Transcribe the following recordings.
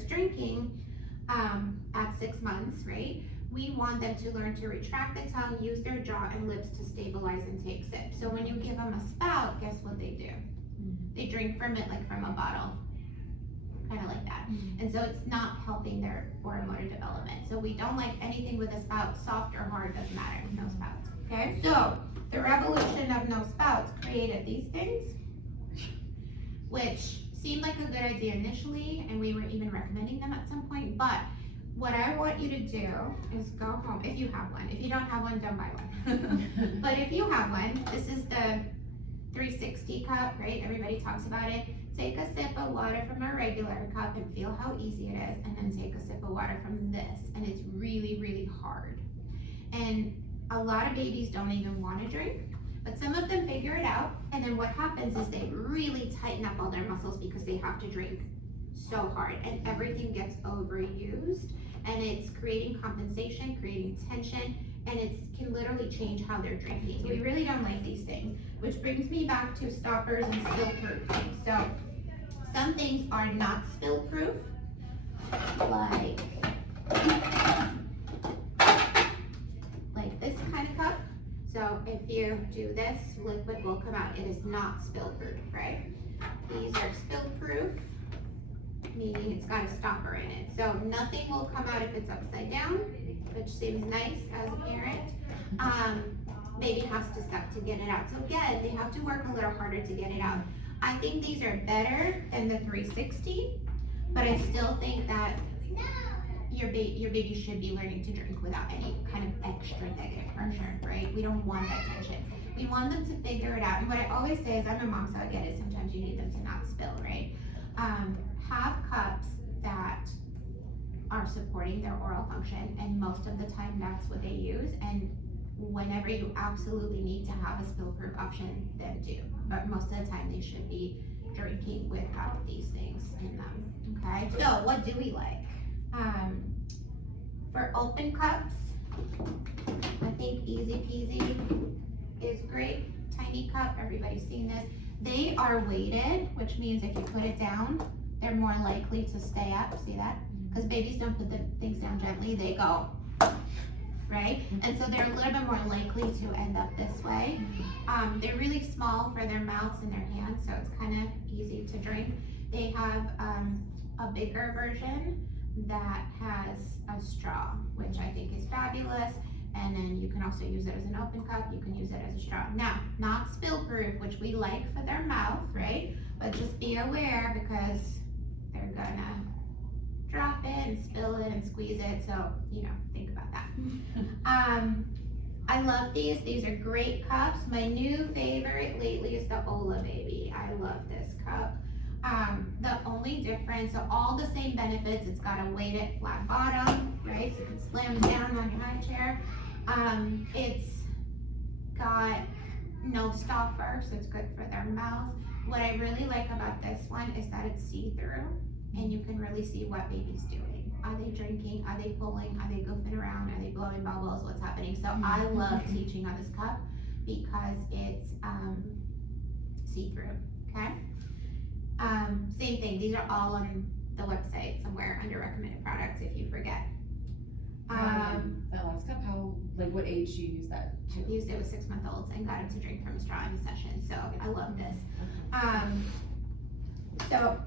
starts drinking at 6 months, right? We want them to learn to retract the tongue, use their jaw and lips to stabilize and take sips. So when you give them a spout, guess what they do? They drink from it like from a bottle, kind of like that. And so it's not helping their oral motor development. So we don't like anything with a spout, soft or hard, doesn't matter, no spouts, okay? So the revolution of no spouts created these things, which seemed like a good idea initially, and we were even recommending them at some point, but what I want you to do is go home, if you have one. If you don't have one, don't buy one. But if you have one, this is the 360 cup, right? Everybody talks about it. Take a sip of water from a regular cup and feel how easy it is, and then take a sip of water from this, and it's really, really hard. And a lot of babies don't even want to drink, but some of them figure it out, and then what happens is they really tighten up all their muscles because they have to drink so hard, and everything gets overused, and it's creating compensation, creating tension, and it can literally change how they're drinking. We really don't like these things, which brings me back to stoppers and spill-proof things. So some things are not spill-proof, like this kind of cup. So if you do this, liquid will come out. It is not spill-proof, right? These are spill-proof, meaning it's got a stopper in it. So nothing will come out if it's upside down, which seems nice as a parent. Baby has to suck to get it out. So again, they have to work a little harder to get it out. I think these are better than the 360, but I still think that your baby should be learning to drink without any kind of extra negative pressure, right? We don't want that tension. We want them to figure it out. And what I always say is, I'm a mom, so I get it. Sometimes you need them to not spill, right? Have cups that are supporting their oral function, and most of the time that's what they use. And whenever you absolutely need to have a spill-proof option, then do. But most of the time they should be drinking without these things in them, okay? So what do we like? For open cups, I think Easy Peasy is great. Tiny cup, everybody's seen this. They are weighted, which means if you put it down, they're more likely to stay up. See that? Because babies don't put the things down gently, they go, right? And so they're a little bit more likely to end up this way. They're really small for their mouths and their hands, so it's kind of easy to drink. They have a bigger version that has a straw, which I think is fabulous. And then you can also use it as an open cup, you can use it as a straw. Now, not spill proof, which we like for their mouth, right? But just be aware, because they're gonna drop it and spill it and squeeze it, so, you know, think about that. I love these are great cups. My new favorite lately is the Ola Baby. I love this cup. The only difference, so all the same benefits, it's got a weighted flat bottom, right? So you can slam down on your high chair. It's got no stopper, so it's good for their mouth. What I really like about this one is that it's see-through, and you can really see what baby's doing. Are they drinking? Are they pulling? Are they goofing around? Are they blowing bubbles? What's happening? So I love teaching on this cup because it's see-through, okay? Same thing, these are all on the website somewhere under recommended products if you forget. That last cup, what age do you use that to? I used it with 6-month-olds and got him to drink from a straw in a session, so I love this. So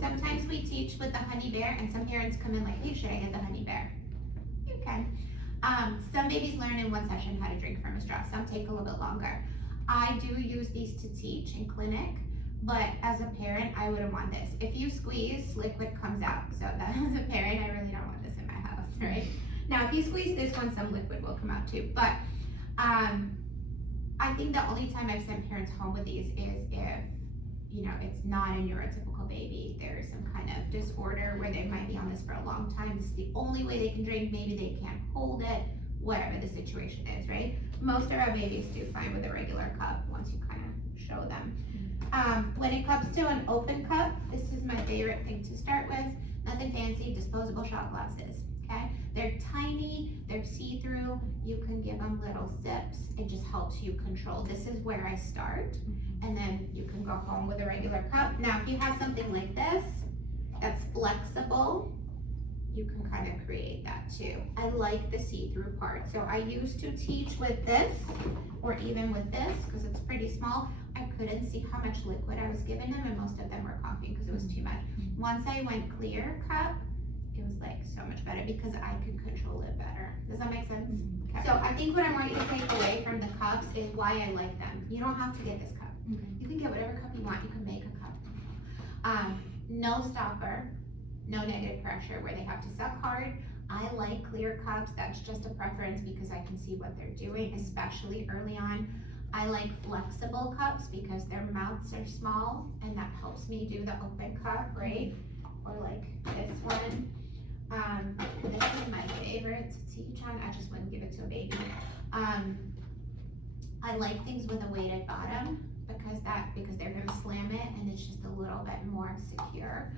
sometimes we teach with the honey bear, and some parents come in like, hey, should I get the honey bear? You can. Some babies learn in one session how to drink from a straw, some take a little bit longer. I do use these to teach in clinic, but as a parent, I wouldn't want this. If you squeeze, liquid comes out. So that as a parent, I really don't want this in my house, right? Now, if you squeeze this one, some liquid will come out too. But I think the only time I've sent parents home with these is if, you know, it's not a neurotypical baby. There's some kind of disorder where they might be on this for a long time. This is the only way they can drink. Maybe they can't hold it, whatever the situation is, right? Most of our babies do fine with a regular cup once you kind of show them. When it comes to an open cup, this is my favorite thing to start with. Nothing fancy, disposable shot glasses, okay? They're tiny, they're see-through, you can give them little sips. It just helps you control. This is where I start, and then you can go home with a regular cup. Now, if you have something like this, that's flexible, you can kind of create that too. I like the see-through part. So I used to teach with this, or even with this, because it's pretty small. I couldn't see how much liquid I was giving them, and most of them were coughing because it was too much. Once I went clear cup, it was like so much better because I could control it better. Does that make sense? Okay. So I think what I want you to take away from the cups is why I like them. You don't have to get this cup. You can get whatever cup you want. You can make a cup. No stopper, no negative pressure where they have to suck hard. I like clear cups. That's just a preference because I can see what they're doing, especially early on. I like flexible cups because their mouths are small and that helps me do the open cup, right? Or like this one. This is my favorite to teach on. I just wouldn't give it to a baby. I like things with a weighted bottom because they're gonna slam it and it's just a little bit more secure.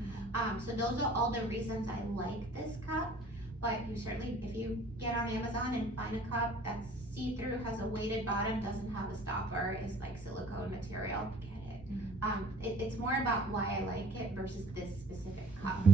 So those are all the reasons I like this cup. But you certainly, if you get on Amazon and find a cup that's see-through, has a weighted bottom, doesn't have a stopper, is like silicone material, get it. It's more about why I like it versus this specific cup.